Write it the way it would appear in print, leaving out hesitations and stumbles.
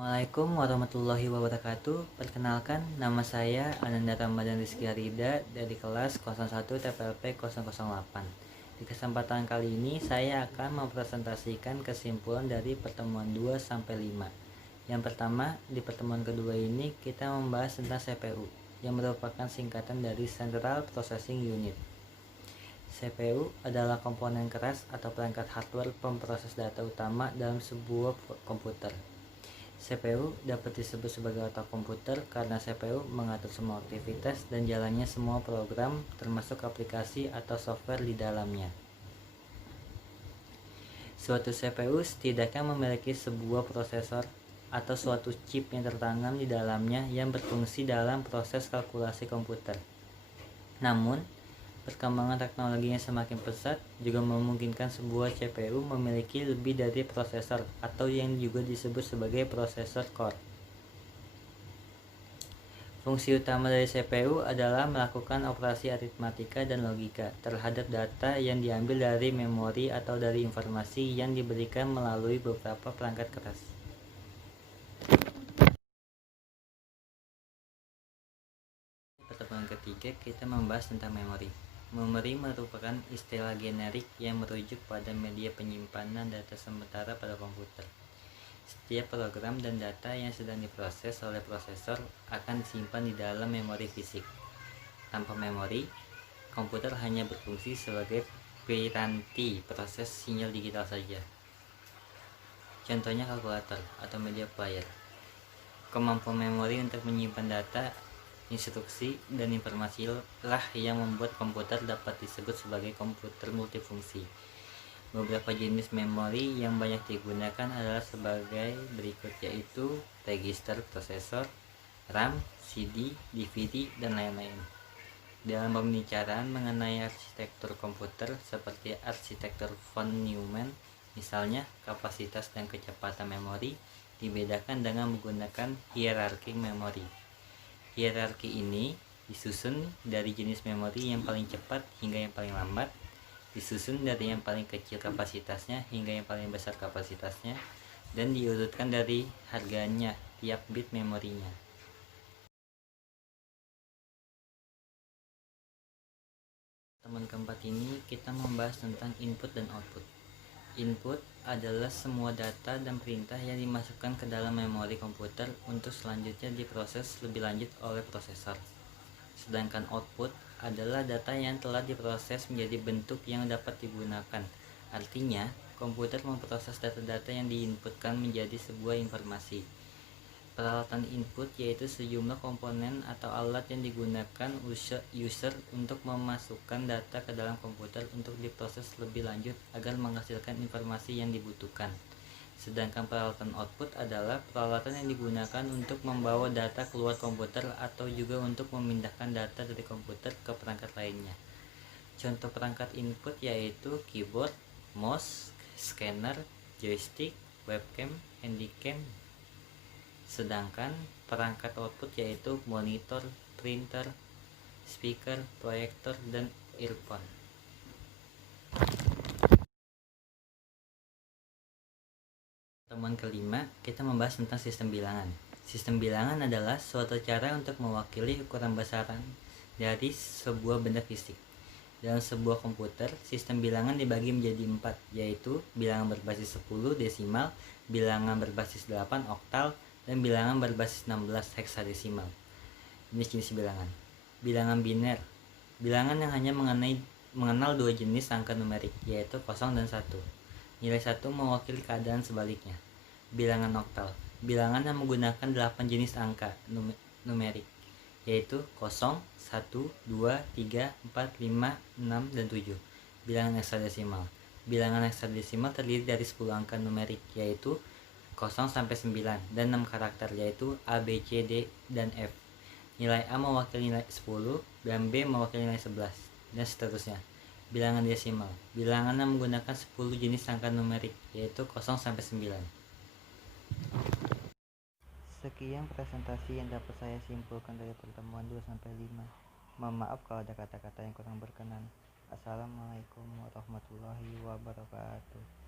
Assalamualaikum warahmatullahi wabarakatuh. Perkenalkan, nama saya Ananda Ramadan Rizky Arida dari kelas 01 TPLP 008. Di kesempatan kali ini saya akan mempresentasikan kesimpulan dari pertemuan 2 sampai 5. Yang pertama, di pertemuan kedua ini kita membahas tentang CPU yang merupakan singkatan dari Central Processing Unit. CPU adalah komponen keras atau perangkat hardware pemproses data utama dalam sebuah komputer. CPU dapat disebut sebagai otak komputer karena CPU mengatur semua aktivitas dan jalannya semua program, termasuk aplikasi atau software di dalamnya. Suatu CPU setidaknya memiliki sebuah prosesor atau suatu chip yang tertanam di dalamnya yang berfungsi dalam proses kalkulasi komputer. Namun, perkembangan teknologinya semakin pesat juga memungkinkan sebuah CPU memiliki lebih dari prosesor atau yang juga disebut sebagai prosesor core. Fungsi utama dari CPU adalah melakukan operasi aritmatika dan logika terhadap data yang diambil dari memori atau dari informasi yang diberikan melalui beberapa perangkat keras. Pertemuan ketiga kita membahas tentang memori. Memori merupakan istilah generik yang merujuk pada media penyimpanan data sementara pada komputer. Setiap program dan data yang sedang diproses oleh prosesor akan disimpan di dalam memori fisik. Tanpa memori, komputer hanya berfungsi sebagai piranti proses sinyal digital saja. Contohnya kalkulator atau media player. Kemampuan memori untuk menyimpan data, instruksi, dan informasi lah yang membuat komputer dapat disebut sebagai komputer multifungsi. Beberapa jenis memori yang banyak digunakan adalah sebagai berikut, yaitu register prosesor, RAM, CD, DVD, dan lain-lain. Dalam pembicaraan mengenai arsitektur komputer seperti arsitektur von Neumann, misalnya kapasitas dan kecepatan memori dibedakan dengan menggunakan hierarki memori. Hierarki ini disusun dari jenis memori yang paling cepat hingga yang paling lambat, disusun dari yang paling kecil kapasitasnya hingga yang paling besar kapasitasnya, dan diurutkan dari harganya tiap bit memorinya. Teman keempat ini kita membahas tentang input dan output. Input adalah semua data dan perintah yang dimasukkan ke dalam memori komputer untuk selanjutnya diproses lebih lanjut oleh prosesor. Sedangkan output adalah data yang telah diproses menjadi bentuk yang dapat digunakan. Artinya, komputer memproses data-data yang diinputkan menjadi sebuah informasi. Peralatan input yaitu sejumlah komponen atau alat yang digunakan user untuk memasukkan data ke dalam komputer untuk diproses lebih lanjut agar menghasilkan informasi yang dibutuhkan. Sedangkan peralatan output adalah peralatan yang digunakan untuk membawa data keluar komputer atau juga untuk memindahkan data dari komputer ke perangkat lainnya. Contoh perangkat input yaitu keyboard, mouse, scanner, joystick, webcam, handycam. Sedangkan perangkat output yaitu monitor, printer, speaker, proyektor, dan earphone. Pertemuan kelima, kita membahas tentang sistem bilangan. Sistem bilangan adalah suatu cara untuk mewakili ukuran besaran dari sebuah benda fisik. Dalam sebuah komputer, sistem bilangan dibagi menjadi 4, yaitu bilangan berbasis 10 desimal, bilangan berbasis 8 oktal, dan bilangan berbasis 16 heksadesimal. Jenis-jenis bilangan. Bilangan biner, bilangan yang hanya mengenal dua jenis angka numerik, yaitu 0 dan 1. Nilai 1 mewakili keadaan sebaliknya. Bilangan oktal, bilangan yang menggunakan 8 jenis angka numerik, yaitu 0, 1, 2, 3, 4, 5, 6, dan 7. Bilangan heksadesimal, bilangan heksadesimal terdiri dari 10 angka numerik, yaitu 0 sampai 9 dan 6 karakter, yaitu A, B, C, D, dan F. Nilai A mewakili nilai 10 dan B mewakili nilai 11, dan seterusnya. Bilangan desimal, bilangan yang menggunakan 10 jenis angka numerik, yaitu 0 sampai 9. Sekian presentasi yang dapat saya simpulkan dari pertemuan 2 sampai 5. Mohon maaf kalau ada kata-kata yang kurang berkenan. Assalamualaikum warahmatullahi wabarakatuh.